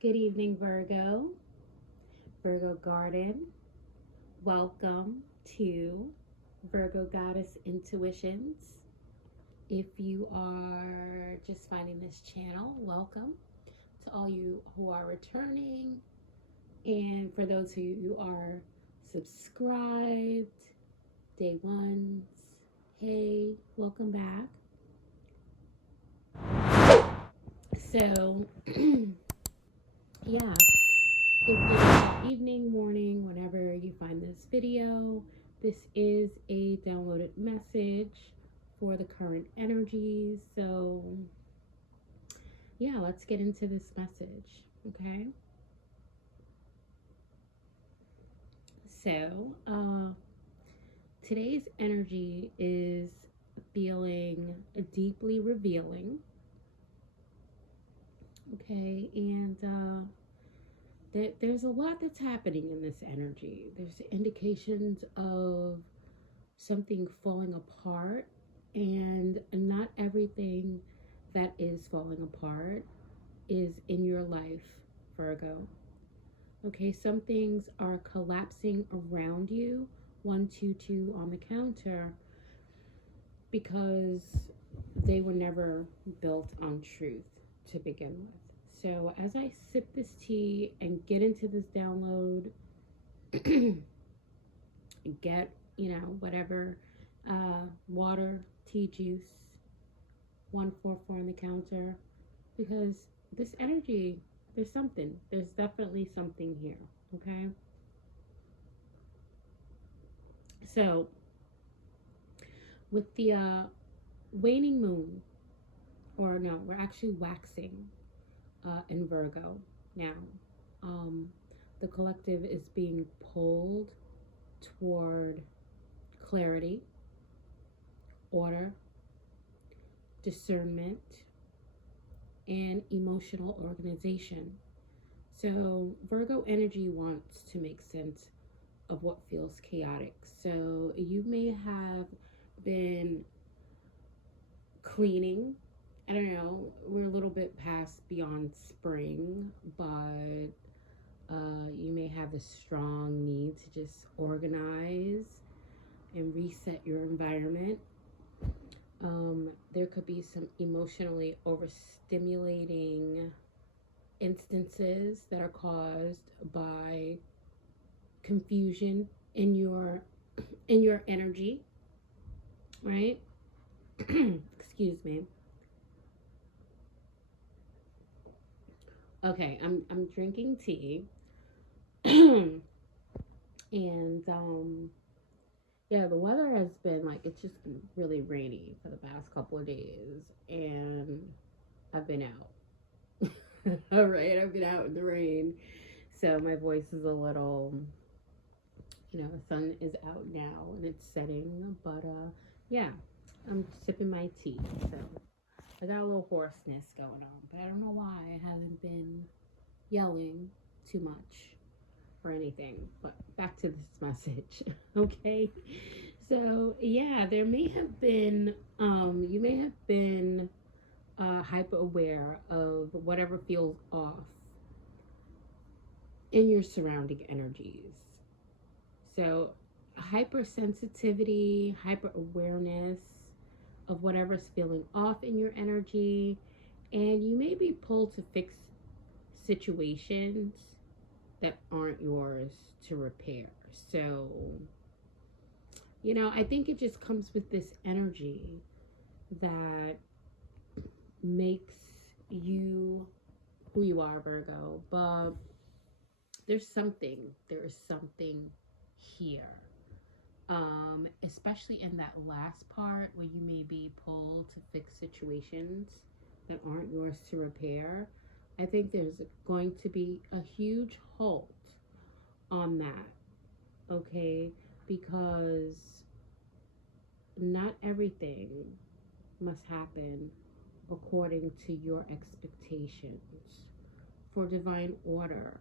Good evening, Virgo Garden. Welcome to Virgo Goddess Intuitions. If you are just finding this channel, welcome to all you who are returning. And for those who are subscribed, day ones, hey, welcome back. So, yeah. Good evening, morning, whenever you find this video. This is a downloaded message for the current energies. So, yeah, let's get into this message, okay? So, today's energy is feeling deeply revealing, okay? And, there's a lot that's happening in this energy. There's indications of something falling apart, and not everything that is falling apart is in your life, Virgo. Okay, some things are collapsing around you, 122 on the counter, because they were never built on truth to begin with. So as I sip this tea and get into this download, get, whatever, water, tea, juice, 144 on the counter, because this energy, there's definitely something here, okay? So, with the waning moon, or no, we're actually waxing in Virgo now. The collective is being pulled toward clarity, order, discernment, and emotional organization. So Virgo energy wants to make sense of what feels chaotic. So you may have been cleaning. I don't know, we're a little bit past beyond spring, but you may have a strong need to just organize and reset your environment. There could be some emotionally overstimulating instances that are caused by confusion in your energy, right? Excuse me. Okay, I'm drinking tea. And yeah, the weather has been like, it's just been really rainy for the past couple of days, and I've been out. All right, I've been out in the rain, so my voice is a little, the sun is out now and it's setting, but yeah, I'm sipping my tea, so I got a little hoarseness going on, but I don't know why I haven't been yelling too much or anything. But back to this message. Okay, so yeah, there may have been you may have been hyper aware of whatever feels off in your surrounding energies. So hypersensitivity, hyper awareness of whatever's feeling off in your energy, and you may be pulled to fix situations that aren't yours to repair. So, I think it just comes with this energy that makes you who you are, Virgo. But there is something here. Especially in that last part where you may be pulled to fix situations that aren't yours to repair. I think there's going to be a huge halt on that, okay? Because not everything must happen according to your expectations for divine order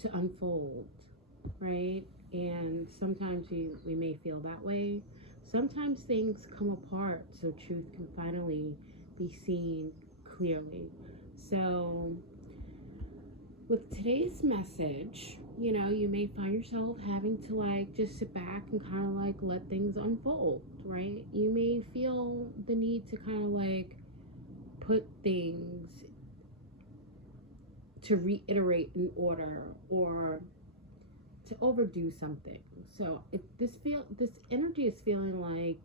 to unfold, right? And sometimes we may feel that way. Sometimes things come apart so truth can finally be seen clearly. So With today's message, you know, you may find yourself having to like just sit back and kind of like let things unfold, right? You may feel the need to kind of like put things to reiterate in order or to overdo something. So this energy is feeling like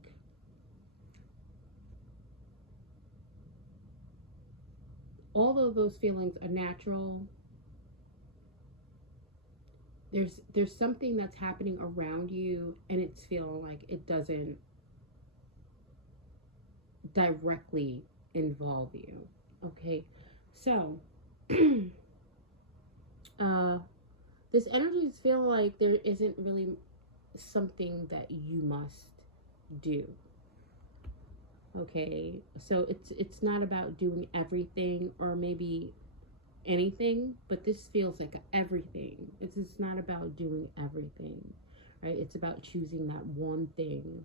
although those feelings are natural, there's something that's happening around you and it's feeling like it doesn't directly involve you. Okay, so uh, this energy is feeling like there isn't really something that you must do. Okay, so it's not about doing everything or maybe anything, but this feels like everything. It's not about doing everything, right? It's about choosing that one thing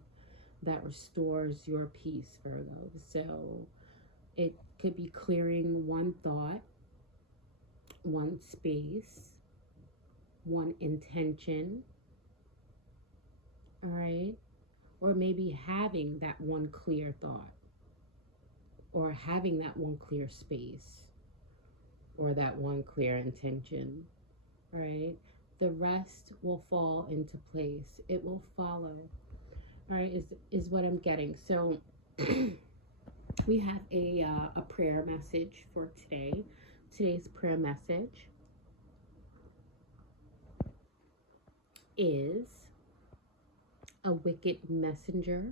that restores your peace, Virgo. So it could be clearing one thought, one space, one intention, all right? Or maybe having that one clear thought, or having that one clear space, or that one clear intention, right? The rest will fall into place. It will follow. All right, is what I'm getting. So we have a prayer message for today. Today's prayer message is a wicked messenger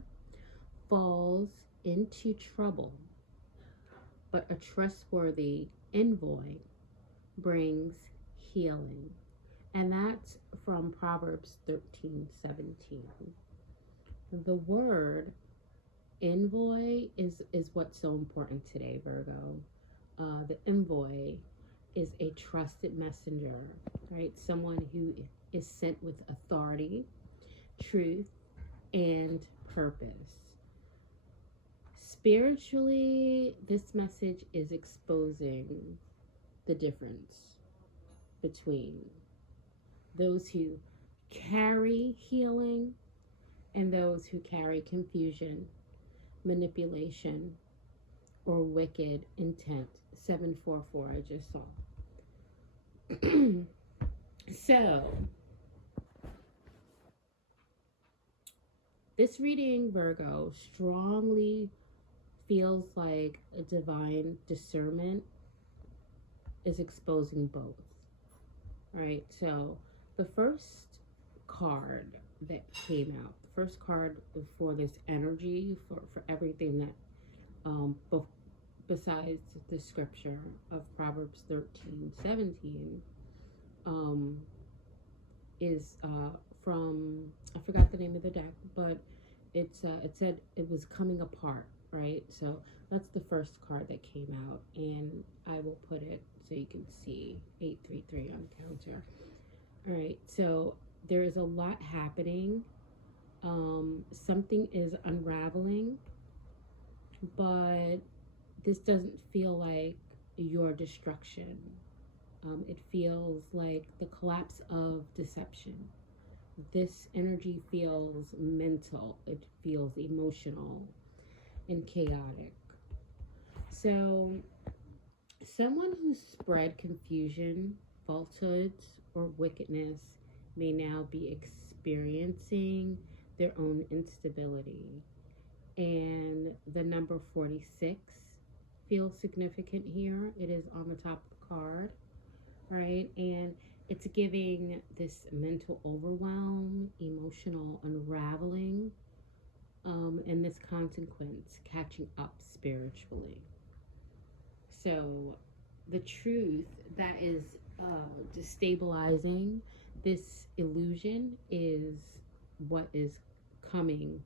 falls into trouble, but a trustworthy envoy brings healing. And that's from Proverbs 13:17. The word envoy is what's so important today, Virgo. The envoy is a trusted messenger, right? Someone who is sent with authority, truth, and purpose. Spiritually, this message is exposing the difference between those who carry healing and those who carry confusion, manipulation, or wicked intent. 744, I just saw. So, this reading, Virgo, strongly feels like a divine discernment is exposing both. Right? So, the first card that came out, the first card for this energy, for everything that, besides the scripture of Proverbs 13:17, is from, I forgot the name of the deck, but it said it was coming apart, right? So that's the first card that came out, and I will put it so you can see 833 on the counter. All right, so there is a lot happening. Something is unraveling, but this doesn't feel like your destruction. It feels like the collapse of deception. This energy feels mental, it feels emotional and chaotic. So, someone who spread confusion, falsehoods, or wickedness may now be experiencing their own instability. And the number 46 feels significant here. It is on the top of the card, right? And it's giving this mental overwhelm, emotional unraveling, and this consequence catching up spiritually. So the truth that is destabilizing this illusion is what is coming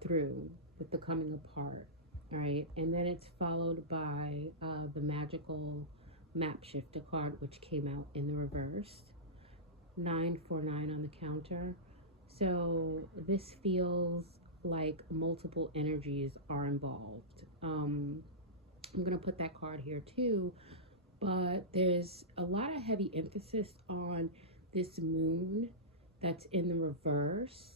through with the coming apart, right? And then it's followed by the magical map shifter card, which came out in the reverse, 949 on the counter. So this feels like multiple energies are involved. I'm gonna put that card here too, but there's a lot of heavy emphasis on this moon that's in the reverse.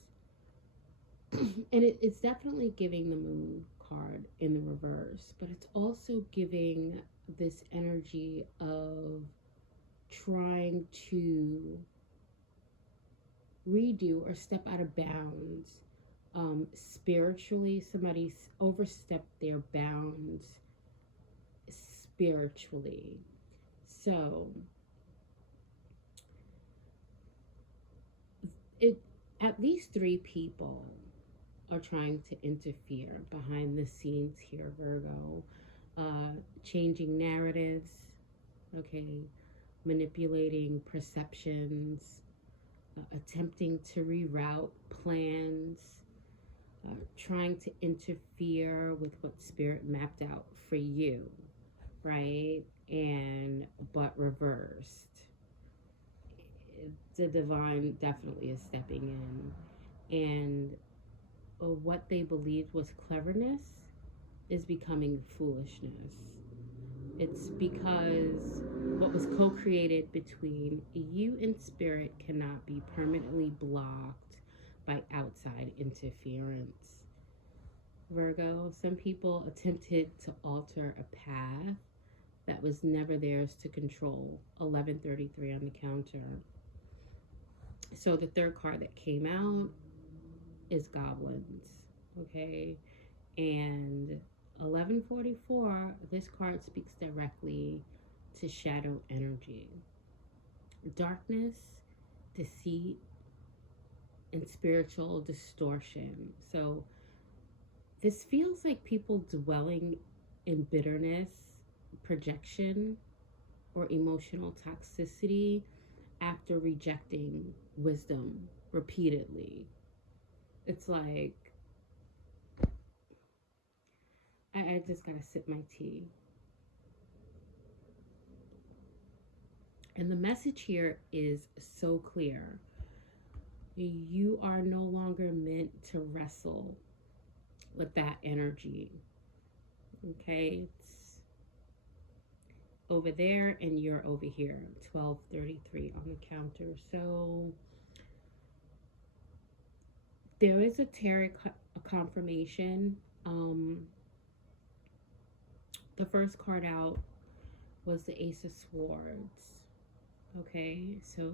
And it's definitely giving the moon card in the reverse, but it's also giving this energy of trying to redo or step out of bounds. Spiritually, somebody's overstepped their bounds spiritually. So it at least 3 people are trying to interfere behind the scenes here, Virgo. Changing narratives, okay, manipulating perceptions, attempting to reroute plans, trying to interfere with what spirit mapped out for you, right? And but reversed. The divine definitely is stepping in, and what they believed was cleverness is becoming foolishness. It's because what was co-created between you and spirit cannot be permanently blocked by outside interference. Virgo, some people attempted to alter a path that was never theirs to control. 1133 on the counter. So the third card that came out is Goblins, okay? And 1144, this card speaks directly to shadow energy. Darkness, deceit, and spiritual distortion. So this feels like people dwelling in bitterness, projection, or emotional toxicity after rejecting wisdom repeatedly. It's like, I just gotta sip my tea. And the message here is so clear. You are no longer meant to wrestle with that energy. Okay? It's over there and you're over here. 1233 on the counter. So there is a tarot confirmation. The first card out was the Ace of Swords. Okay, so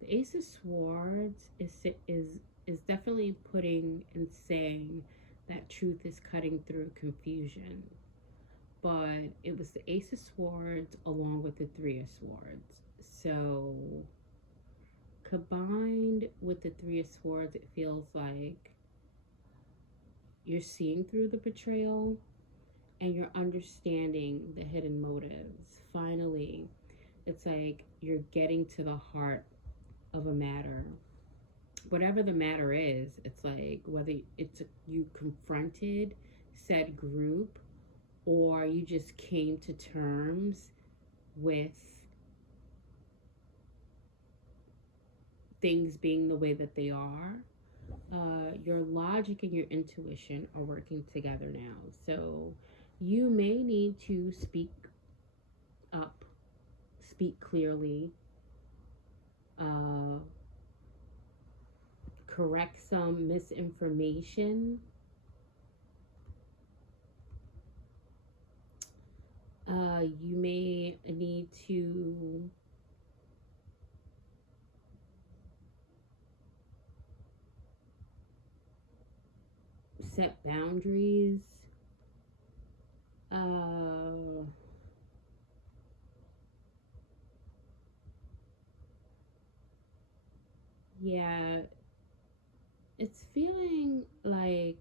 the Ace of Swords is definitely putting and saying that truth is cutting through confusion. But it was the Ace of Swords along with the Three of Swords. So combined with the Three of Swords, it feels like you're seeing through the betrayal and you're understanding the hidden motives. Finally, it's like you're getting to the heart of a matter. Whatever the matter is, it's like whether it's you confronted said group or you just came to terms with things being the way that they are. Your logic and your intuition are working together now. So you may need to speak up, speak clearly, correct some misinformation. You may need to set boundaries. Yeah, it's feeling like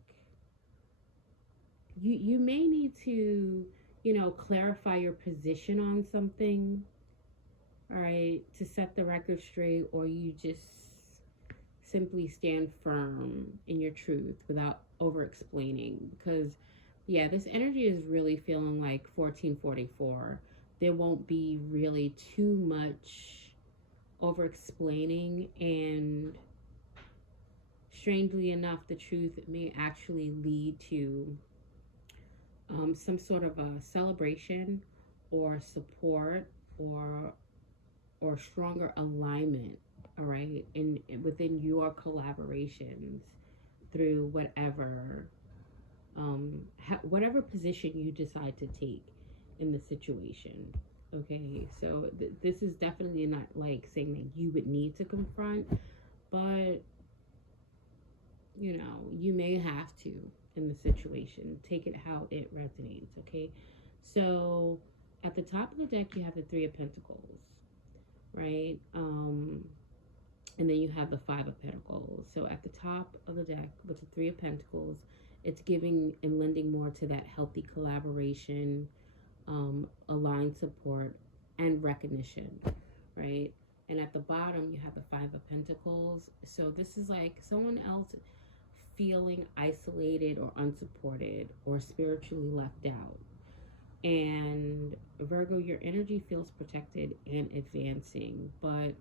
you may need to, clarify your position on something, all right, to set the record straight, or you just simply stand firm in your truth without over explaining. Because yeah, this energy is really feeling like 1444. There won't be really too much over explaining, and strangely enough, the truth may actually lead to some sort of a celebration or support or stronger alignment, all right, in within your collaborations through whatever position you decide to take in the situation. Okay, so this is definitely not like saying that you would need to confront, but you may have to in the situation. Take it how it resonates, okay? So at the top of the deck, you have the Three of Pentacles, right? And then you have the Five of Pentacles. So at the top of the deck with the Three of Pentacles, it's giving and lending more to that healthy collaboration, aligned support, and recognition, right? And at the bottom, you have the Five of Pentacles. So this is like someone else feeling isolated or unsupported or spiritually left out. And Virgo, your energy feels protected and advancing, but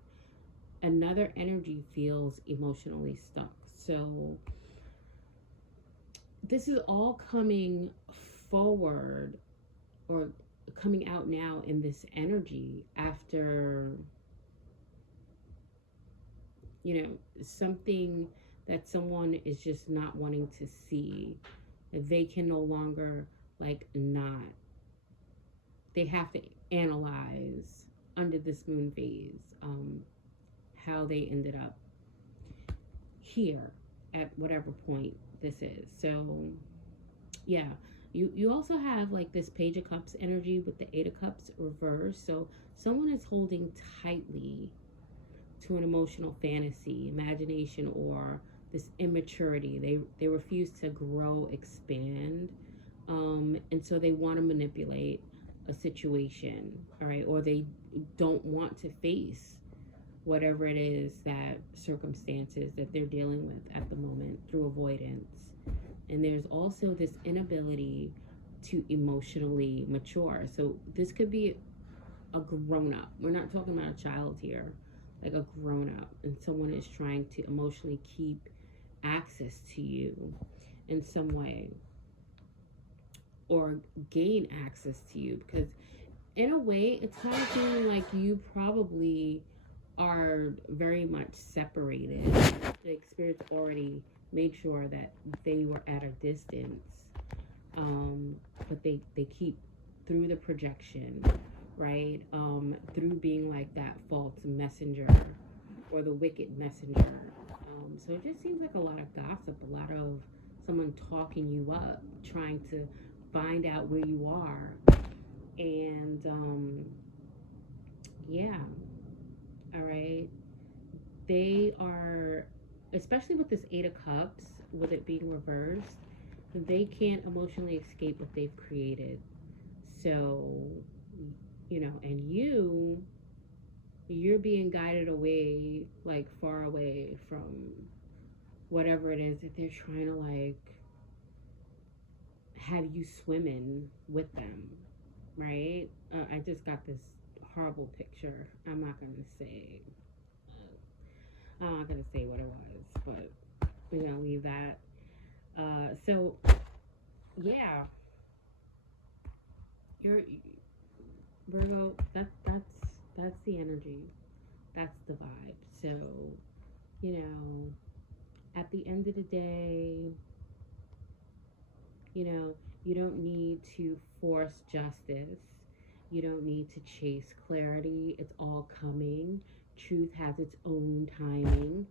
another energy feels emotionally stuck. So this is all coming forward or coming out now in this energy after, something that someone is just not wanting to see. They can no longer, not. They have to analyze under this moon phase how they ended up here at whatever point this is. So, yeah. You also have this Page of Cups energy with the Eight of Cups reversed. So someone is holding tightly to an emotional fantasy, imagination, or this immaturity. They refuse to grow, expand, and so they want to manipulate a situation, all right, or they don't want to face whatever it is, that circumstances that they're dealing with at the moment, through avoidance. And there's also this inability to emotionally mature. So this could be a grown-up. We're not talking about a child here, like a grown-up, and someone is trying to emotionally keep access to you in some way, or gain access to you, because in a way it's kind of feeling like you probably are very much separated. The spirit's already made sure that they were at a distance, but they keep, through the projection, right, through being like that false messenger or the wicked messenger. So it just seems like a lot of gossip, a lot of someone talking you up, trying to find out where you are. And yeah, all right, they are, especially with this Eight of Cups, with it being reversed, they can't emotionally escape what they've created. So, and you're being guided away, far away from whatever it is that they're trying to have you swim in with them, right? I just got this horrible picture. I'm not gonna say what it was, but we're gonna leave that. So yeah, you're Virgo. That's the energy. That's the vibe. So at the end of the day, you don't need to force justice. You don't need to chase clarity. It's all coming. Truth has its own timing.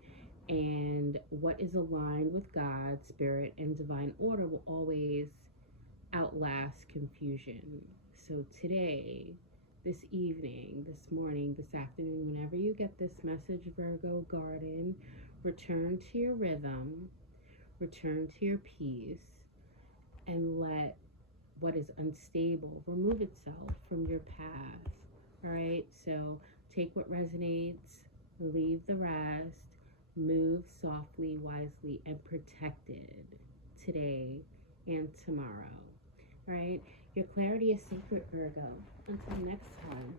And what is aligned with God, spirit, and divine order will always outlast confusion. So today, this evening, this morning, this afternoon, whenever you get this message, Virgo Garden, return to your rhythm, return to your peace, and let what is unstable remove itself from your path. All right, so take what resonates, leave the rest, move softly, wisely, and protected today and tomorrow. All right, your clarity is sacred, Virgo. Until next time.